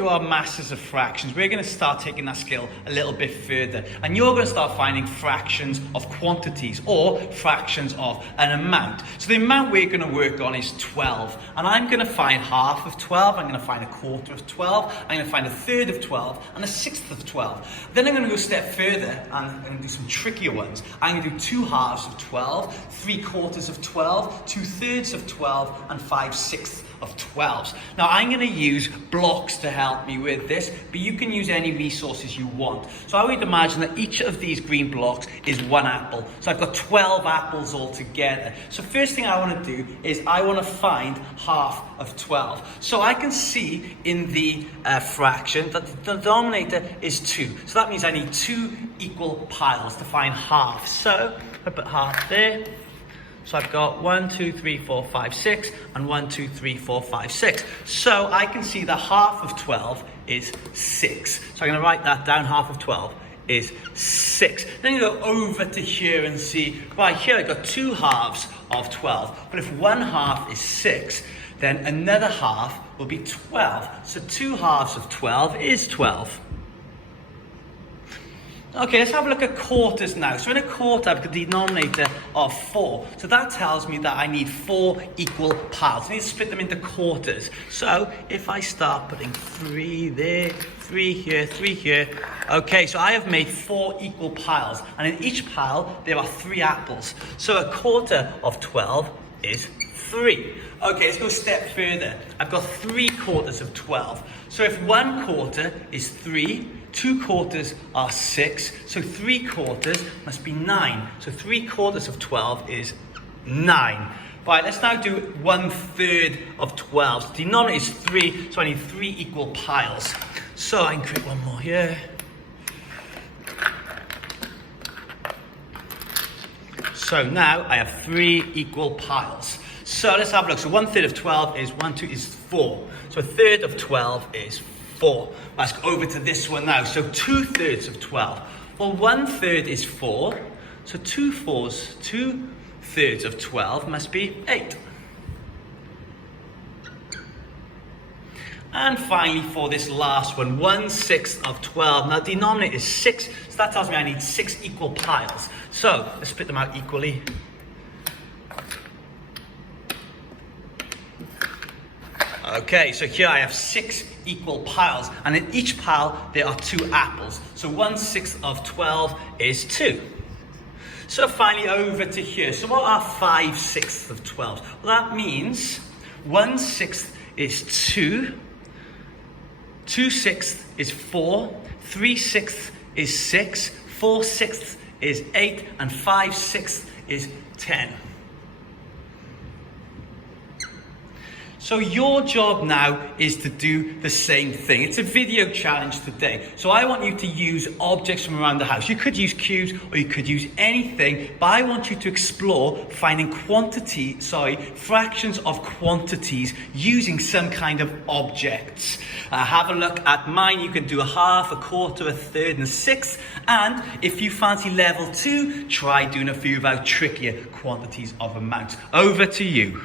you are masters of fractions, we're going to start taking that skill a little bit further. And you're going to start finding fractions of quantities or fractions of an amount. So the amount we're going to work on is 12. And I'm going to find half of 12, I'm going to find a quarter of 12, I'm going to find a third of 12, and a sixth of 12. Then I'm going to go a step further and I'm going to do some trickier ones. I'm going to do 2 halves of 12, 3 quarters of 12, 2 thirds of 12, and 5 sixths of 12s. Now I'm going to use blocks to help me with this, but you can use any resources you want. So I would imagine that each of these green blocks is 1 apple. So I've got 12 apples altogether. So first thing I want to do is I want to find half of 12. So I can see in the fraction that the denominator is 2. So that means I need 2 equal piles to find half. So I put half there. So I've got 1, 2, 3, 4, 5, 6, and 1, 2, 3, 4, 5, 6. So I can see that half of 12 is 6. So I'm going to write that down, half of 12 is 6. Then you go over to here and see, right here I've got 2 halves of 12. But if 1 half is 6, then another half will be 12. So 2 halves of 12 is 12. Okay, let's have a look at quarters now. So in a quarter, I've got the denominator of 4. So that tells me that I need 4 equal piles. I need to split them into quarters. So if I start putting 3 there, 3 here, 3 here. Okay, so I have made 4 equal piles. And in each pile, there are 3 apples. So a quarter of 12 is 3. Okay, let's go a step further. I've got 3 quarters of 12. So if 1 quarter is 3, 2 quarters are 6, so 3 quarters must be 9. So 3 quarters of 12 is 9. Right, let's now do 1/3 of 12. The denominator is 3, so I need 3 equal piles. So I can create one more here. So now I have 3 equal piles. So let's have a look. So 1/3 of 12 is 4. So 1/3 of 12 is 4. Let's go over to this one now. So 2/3 of 12. Well, 1/3 is 4. So 2/3 of 12 must be 8. And finally, for this last one, 1/6 of 12. Now, the denominator is 6, so that tells me I need 6 equal piles. So let's split them out equally. Okay, so here I have 6 equal piles, and in each pile there are 2 apples. So 1/6 of 12 is 2. So finally over to here. So what are 5 sixths of 12? Well, that means 1/6 is 2, 2 sixths is 4, 3 sixths is 6, 4 sixths is 8, and 5 sixths is 10. So your job now is to do the same thing. It's a video challenge today. So I want you to use objects from around the house. You could use cubes or you could use anything, but I want you to explore finding fractions of quantities using some kind of objects. Have a look at mine. You can do a half, a quarter, a third, and a sixth. And if you fancy level 2, try doing a few of our trickier quantities of amounts. Over to you.